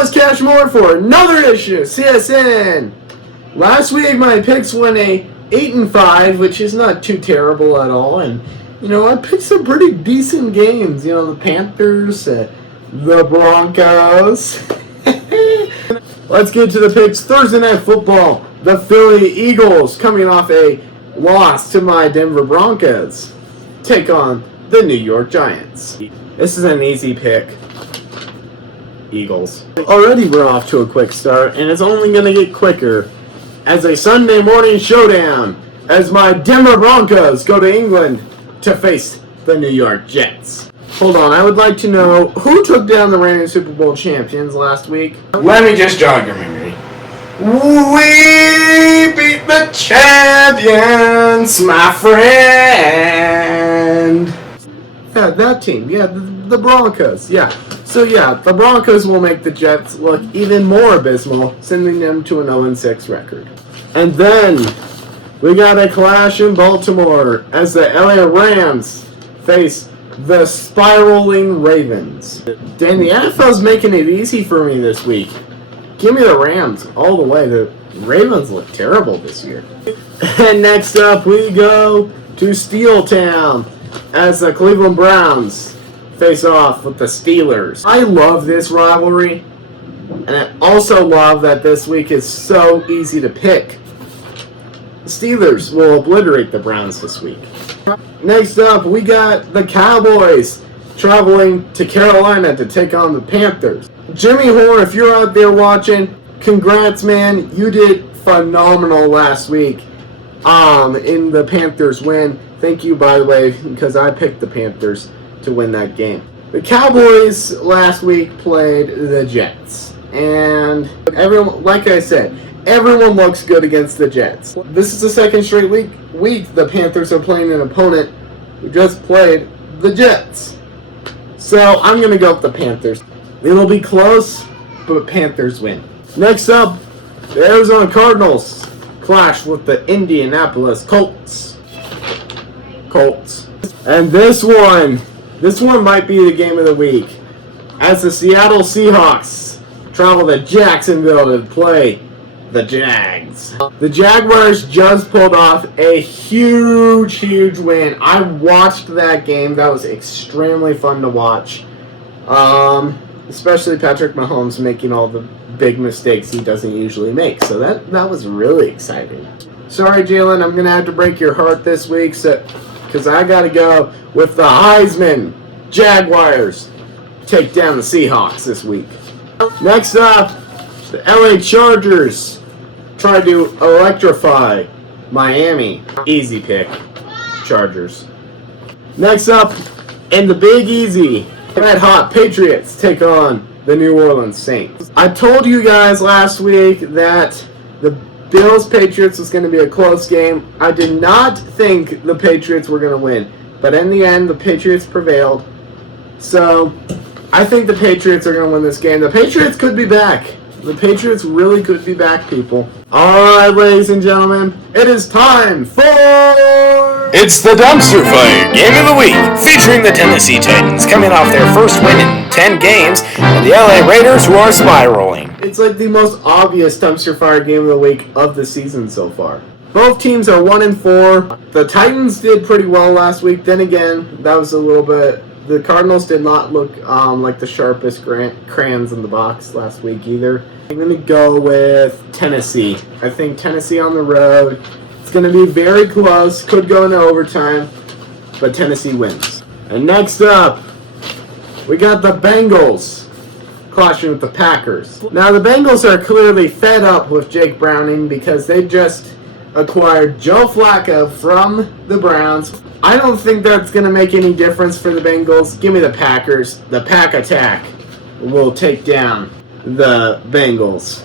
it's Cash Moore for another issue of CSN. Last week my picks went a 8-5, which is not too terrible at all, and I picked some pretty decent games. The Panthers, the Broncos. Let's get to the picks. Thursday Night Football. The Philly Eagles coming off a loss to my Denver Broncos take on the New York Giants. This is an easy pick. Eagles. Already we're off to a quick start, and it's only going to get quicker as a Sunday morning showdown as my Denver Broncos go to England to face the New York Jets. Hold on, I would like to know who took down the reigning Super Bowl champions last week. Let me just jog your memory. We beat the champions, my friend. Yeah, that team. Yeah, the Broncos. Yeah. So yeah, the Broncos will make the Jets look even more abysmal, sending them to an 0-6 record. And then we got a clash in Baltimore as the LA Rams face the spiraling Ravens. Dan, the NFL's making it easy for me this week. Give me the Rams all the way. The Ravens look terrible this year. And next up, we go to Steel Town as the Cleveland Browns face off with the Steelers. I love this rivalry, and I also love that this week is so easy to pick. The Steelers will obliterate the Browns this week. Next up, we got the Cowboys traveling to Carolina to take on the Panthers. Jimmy Horn, if you're out there watching, congrats, man. You did phenomenal last week in the Panthers win. Thank you, by the way, because I picked the Panthers to win that game. The Cowboys last week played the Jets, and everyone, like I said, everyone looks good against the Jets. This is the second straight week the Panthers are playing an opponent who just played the Jets. So I'm going to go with the Panthers. It'll be close, but Panthers win. Next up, the Arizona Cardinals clash with the Indianapolis Colts. And this one might be the game of the week, as the Seattle Seahawks travel to Jacksonville to play the Jags. The Jaguars just pulled off a huge win. I watched that game. That was extremely fun to watch. Especially Patrick Mahomes making all the big mistakes he doesn't usually make. So that was really exciting. Sorry, Jalen, I'm going to have to break your heart this week because I got to go with the Heisman Jaguars take down the Seahawks this week. Next up, the LA Chargers try to electrify Miami. Easy pick. Chargers. Next up, in the Big Easy, Red Hot Patriots take on the New Orleans Saints. I told you guys last week that the Bills-Patriots was going to be a close game. I did not think the Patriots were going to win, but in the end, the Patriots prevailed. So, I think the Patriots are going to win this game. The Patriots could be back. The Patriots really could be back, people. Alright, ladies and gentlemen, it is time for... It's the Dumpster Fire Game of the Week, featuring the Tennessee Titans coming off their first win in 10 games, and the LA Raiders who are spiraling. It's like the most obvious Dumpster Fire Game of the Week of the season so far. Both teams are 1-4. The Titans did pretty well last week. Then again, that was a little bit... The Cardinals did not look like the sharpest crayons in the box last week either. I'm going to go with Tennessee. I think Tennessee on the road. It's going to be very close. Could go into overtime, but Tennessee wins. And next up, we got the Bengals clashing with the Packers. Now, the Bengals are clearly fed up with Jake Browning because they just acquired Joe Flacco from the Browns. I don't think that's going to make any difference for the Bengals. Give me the Packers. The Pack Attack will take down the Bengals.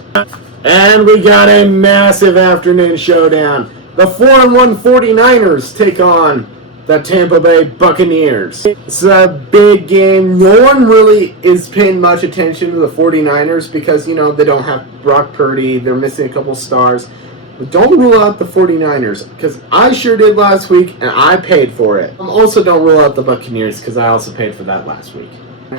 And we got a massive afternoon showdown. The 4-1 49ers take on the Tampa Bay Buccaneers. It's a big game. No one really is paying much attention to the 49ers because, they don't have Brock Purdy. They're missing a couple stars. But don't rule out the 49ers, because I sure did last week, and I paid for it. Also, don't rule out the Buccaneers, because I also paid for that last week.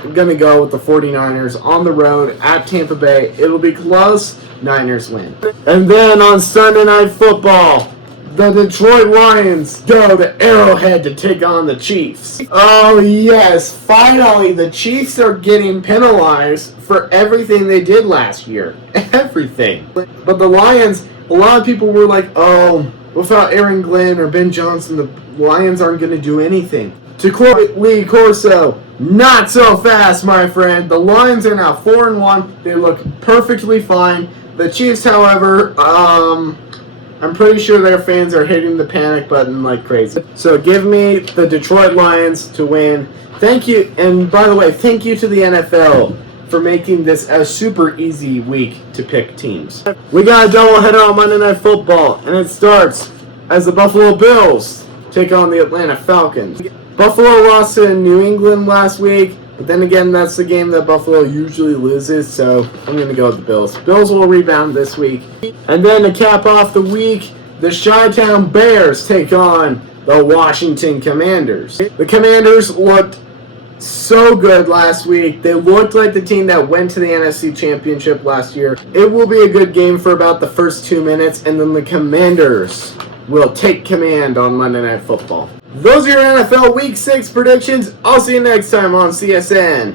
I'm going to go with the 49ers on the road at Tampa Bay. It'll be close. Niners win. And then on Sunday Night Football, the Detroit Lions go to Arrowhead to take on the Chiefs. Oh yes, finally the Chiefs are getting penalized for everything they did last year. Everything. But the Lions, a lot of people were like, oh, without Aaron Glenn or Ben Johnson, the Lions aren't going to do anything. To quote Lee Corso, not so fast, my friend. The Lions are now 4-1. They look perfectly fine. The Chiefs, however, I'm pretty sure their fans are hitting the panic button like crazy. So give me the Detroit Lions to win. Thank you, and by the way, thank you to the NFL for making this a super easy week to pick teams. We got a doubleheader on Monday Night Football, and it starts as the Buffalo Bills take on the Atlanta Falcons. Buffalo lost to New England last week, but then again, that's the game that Buffalo usually loses, so I'm going to go with the Bills. Bills will rebound this week. And then to cap off the week, the Chi-Town Bears take on the Washington Commanders. The Commanders looked so good last week. They looked like the team that went to the NFC Championship last year. It will be a good game for about the first 2 minutes, and then the Commanders will take command on Monday Night Football. Those are your NFL Week 6 predictions. I'll see you next time on CSN.